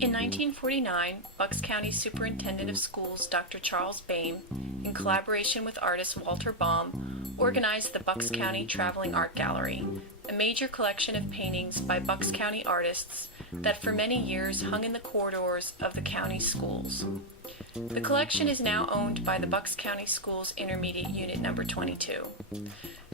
In 1949, Bucks County Superintendent of Schools Dr. Charles Boehm, in collaboration with artist Walter Baum, organized the Bucks County Traveling Art Gallery, a major collection of paintings by Bucks County artists that for many years hung in the corridors of the county schools. The collection is now owned by the Bucks County Schools Intermediate Unit Number 22.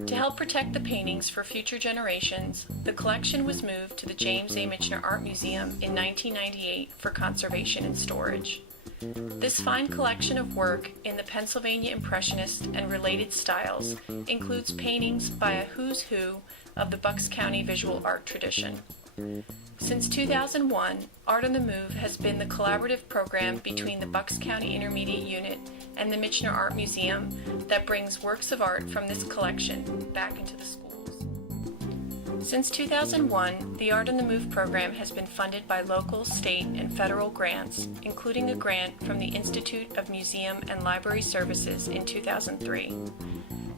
To help protect the paintings for future generations, the collection was moved to the James A. Michener Art Museum in 1998 for conservation and storage. This fine collection of work in the Pennsylvania Impressionist and related styles includes paintings by a who's who of the Bucks County visual art tradition. Since 2001, Art on the Move has been the collaborative program between the Bucks County Intermediate Unit and the Michener Art Museum that brings works of art from this collection back into the schools. Since 2001, the Art on the Move program has been funded by local, state, and federal grants, including a grant from the Institute of Museum and Library Services in 2003.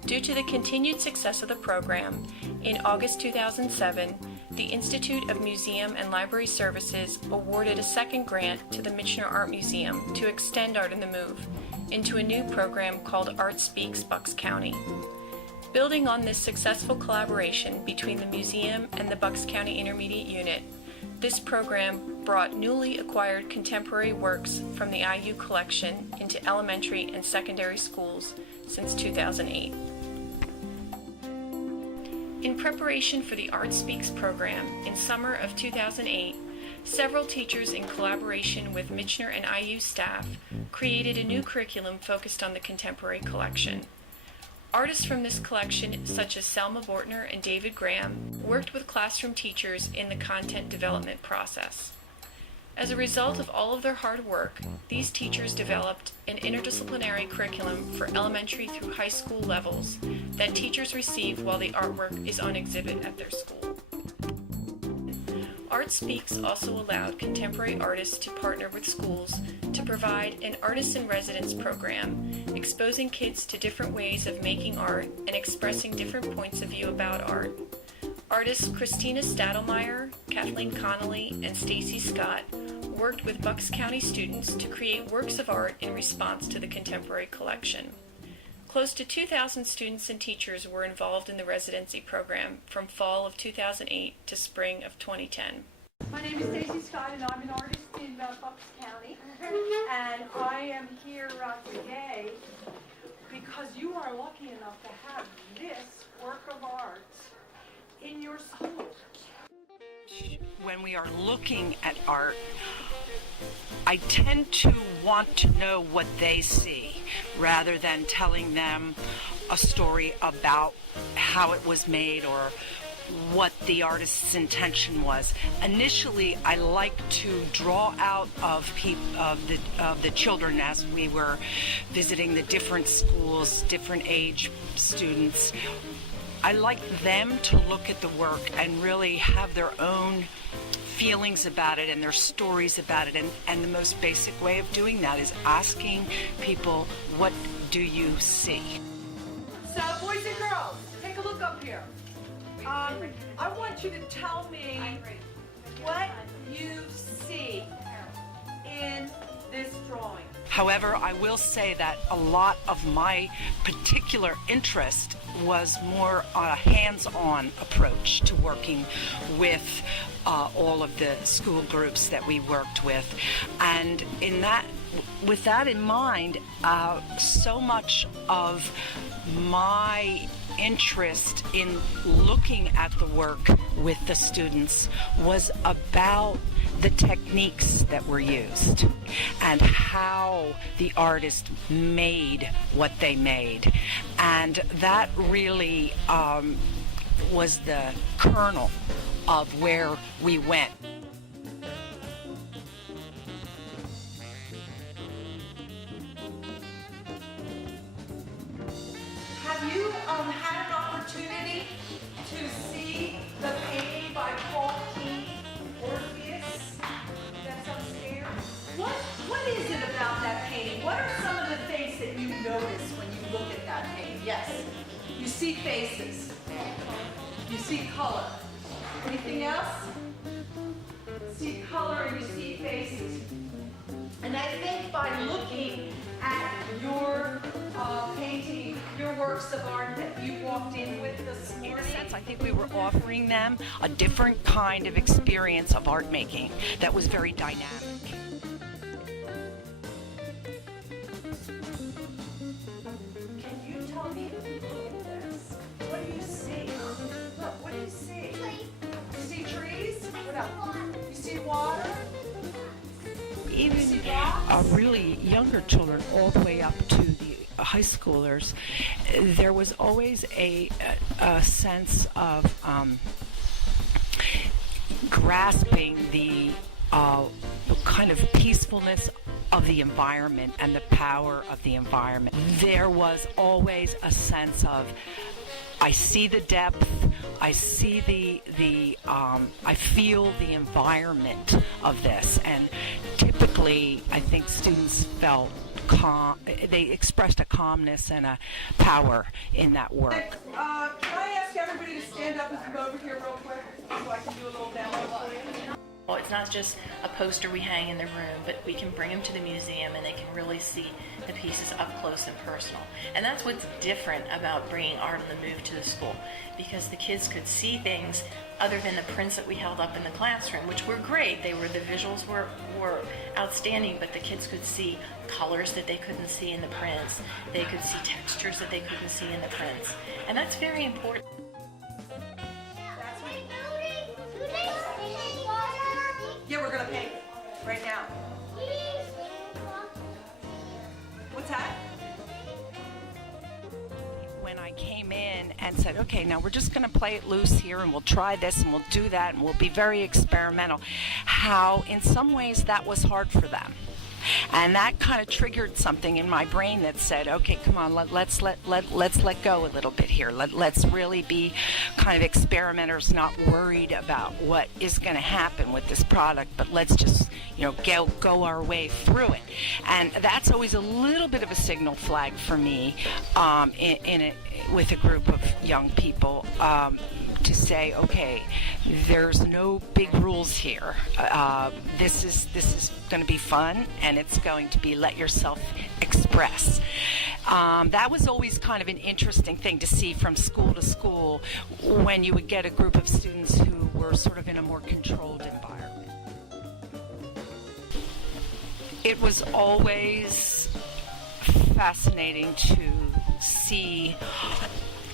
Due to the continued success of the program, in August 2007, the Institute of Museum and Library Services awarded a second grant to the Michener Art Museum to extend Art on the Move into a new program called Art Speaks Bucks County. Building on this successful collaboration between the museum and the Bucks County Intermediate Unit, this program brought newly acquired contemporary works from the IU collection into elementary and secondary schools since 2008. In preparation for the Art Speaks program in summer of 2008, several teachers in collaboration with Michener and IU staff created a new curriculum focused on the contemporary collection. Artists from this collection, such as Selma Bortner and David Graham, worked with classroom teachers in the content development process. As a result of all of their hard work, these teachers developed an interdisciplinary curriculum for elementary through high school levels that teachers receive while the artwork is on exhibit at their school. Art Speaks also allowed contemporary artists to partner with schools to provide an Artists in Residence program, exposing kids to different ways of making art and expressing different points of view about art. Artists Christina Stadelmeyer, Kathleen Connolly, and Stacy Scott worked with Bucks County students to create works of art in response to the contemporary collection. Close to 2,000 students and teachers were involved in the residency program from fall of 2008 to spring of 2010. My name is Stacy Scott and I'm an artist in Bucks County, and I am here today because you are lucky enough to have this work of art in your school. When we are looking at art, I tend to want to know what they see rather than telling them a story about how it was made or what the artist's intention was. Initially, I like to draw out of the children as we were visiting the different schools, different age students. I like them to look at the work and really have their own feelings about it and their stories about it. And the most basic way of doing that is asking people, what do you see? So, boys and girls, take a look up here. I want you to tell me what you see in this drawing. However, I will say that a lot of my particular interest was more a hands-on approach to working with all of the school groups that we worked with. And with that in mind, so much of my interest in looking at the work with the students was about the techniques that were used and how the artist made what they made. And that really was the kernel of where we went. see faces. You see color. Anything else? See color and you see faces. And I think by looking at your painting, your works of art that you walked in with this morning. In a sense, I think we were offering them a different kind of experience of art making that was very dynamic. Can you tell me, look at this, what do you see? Look, what do you see? You see trees? What else? You see water? Even really younger children, all the way up to the high schoolers, there was always a sense of grasping the kind of peacefulness of the environment and the power of the environment. There was always a sense of, I see the depth, I see I feel the environment of this, and typically I think students felt calm, they expressed a calmness and a power in that work. Can I ask everybody to stand up and come over here real quick so I can do a little demo for you? Well, it's not just a poster we hang in the room, but we can bring them to the museum and they can really see the pieces up close and personal. And that's what's different about bringing Art on the Move to the school, because the kids could see things other than the prints that we held up in the classroom, which were great. The visuals were outstanding, but the kids could see colors that they couldn't see in the prints. They could see textures that they couldn't see in the prints. And that's very important. Yeah, we're gonna paint right now. What's that? When I came in and said, okay, now we're just going to play it loose here and we'll try this and we'll do that and we'll be very experimental, how in some ways that was hard for them. And that kind of triggered something in my brain that said, okay, come on, let's let go a little bit here. Let's really be kind of experimenters, not worried about what is going to happen with this product, but let's just, go our way through it. And that's always a little bit of a signal flag for me with a group of young people. To say, okay, there's no big rules here. This is going to be fun, and it's going to be let yourself express. That was always kind of an interesting thing to see from school to school when you would get a group of students who were sort of in a more controlled environment. It was always fascinating to see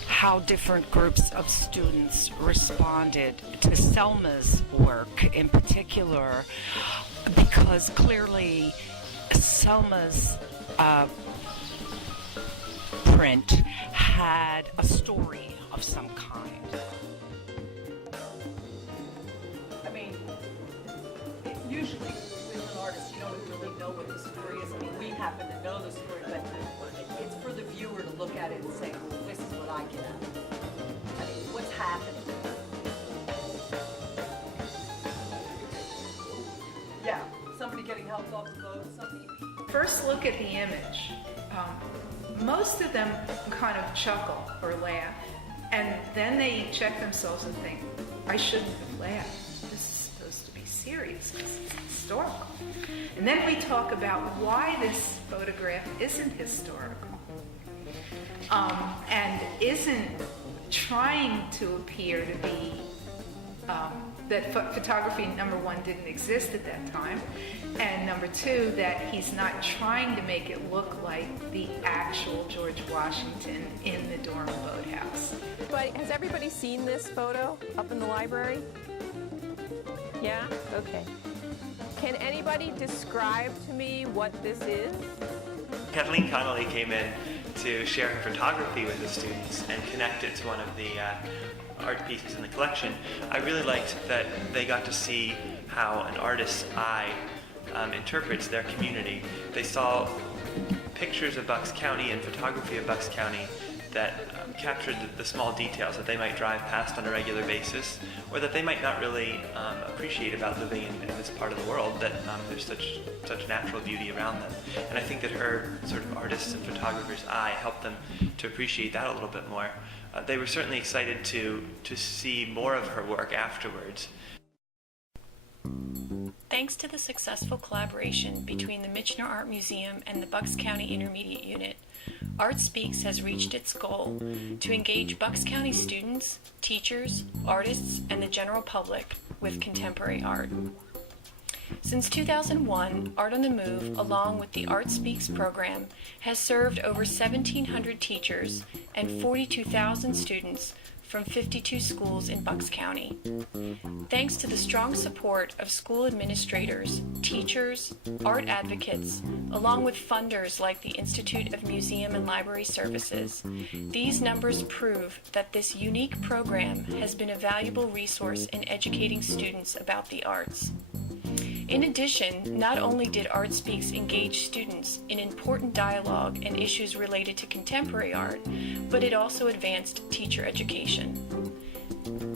how different groups of students responded to Selma's work in particular, because clearly Selma's print had a story of some kind. I mean, usually with an artist, you don't really know what the story is. I mean, we happen to know the story, but it's for the viewer to look at it and say, well, this is what I get out of it. I mean, what's happening? Yeah, somebody getting helped off the boat, somebody. First look at the image. Most of them kind of chuckle or laugh, and then they check themselves and think, I shouldn't have laughed. This is supposed to be serious because it's historical. And then we talk about why this photograph isn't historical and isn't trying to appear to be that photography, number one, didn't exist at that time, and number two, that he's not trying to make it look like the actual George Washington in the dorm boathouse. But has everybody seen this photo up in the library? Yeah? Okay. Can anybody describe to me what this is? Kathleen Connolly came in to share her photography with the students and connect it to one of the art pieces in the collection. I really liked that they got to see how an artist's eye interprets their community. They saw pictures of Bucks County and photography of Bucks County that captured the small details that they might drive past on a regular basis, or that they might not really appreciate about living in this part of the world, that there's such natural beauty around them. And I think that her sort of artist and photographer's eye helped them to appreciate that a little bit more. they were certainly excited to see more of her work afterwards. Thanks to the successful collaboration between the Michener Art Museum and the Bucks County Intermediate Unit, Art Speaks has reached its goal to engage Bucks County students, teachers, artists, and the general public with contemporary art. Since 2001, Art on the Move, along with the Art Speaks program, has served over 1,700 teachers and 42,000 students from 52 schools in Bucks County. Thanks to the strong support of school administrators, teachers, art advocates, along with funders like the Institute of Museum and Library Services, these numbers prove that this unique program has been a valuable resource in educating students about the arts. In addition, not only did Art Speaks engage students in important dialogue and issues related to contemporary art, but it also advanced teacher education.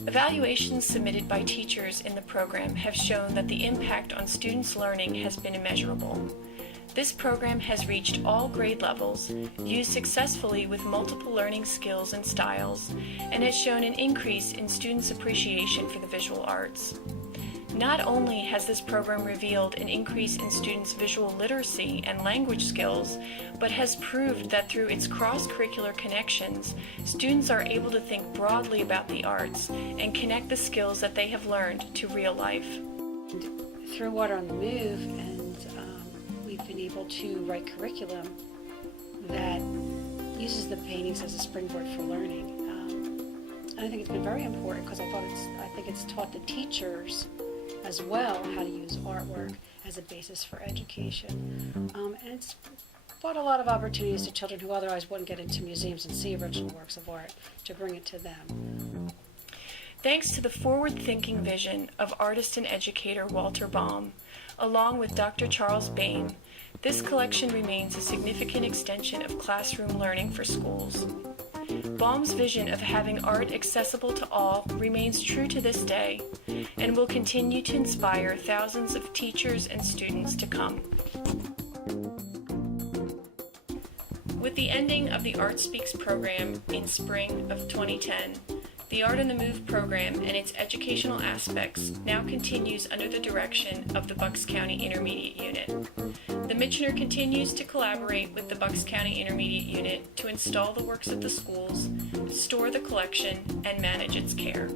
Evaluations submitted by teachers in the program have shown that the impact on students' learning has been immeasurable. This program has reached all grade levels, used successfully with multiple learning skills and styles, and has shown an increase in students' appreciation for the visual arts. Not only has this program revealed an increase in students' visual literacy and language skills, but has proved that through its cross-curricular connections, students are able to think broadly about the arts and connect the skills that they have learned to real life. Through Art on the Move, and we've been able to write curriculum that uses the paintings as a springboard for learning. And I think it's been very important because I think it's taught the teachers as well how to use artwork as a basis for education. And it's brought a lot of opportunities to children who otherwise wouldn't get into museums and see original works of art, to bring it to them. Thanks to the forward-thinking vision of artist and educator Walter Baum, along with Dr. Charles Bain, this collection remains a significant extension of classroom learning for schools. Baum's vision of having art accessible to all remains true to this day and will continue to inspire thousands of teachers and students to come. With the ending of the Art Speaks program in spring of 2010, the Art on the Move program and its educational aspects now continues under the direction of the Bucks County Intermediate Unit. The Michener continues to collaborate with the Bucks County Intermediate Unit to install the works at the schools, store the collection, and manage its care.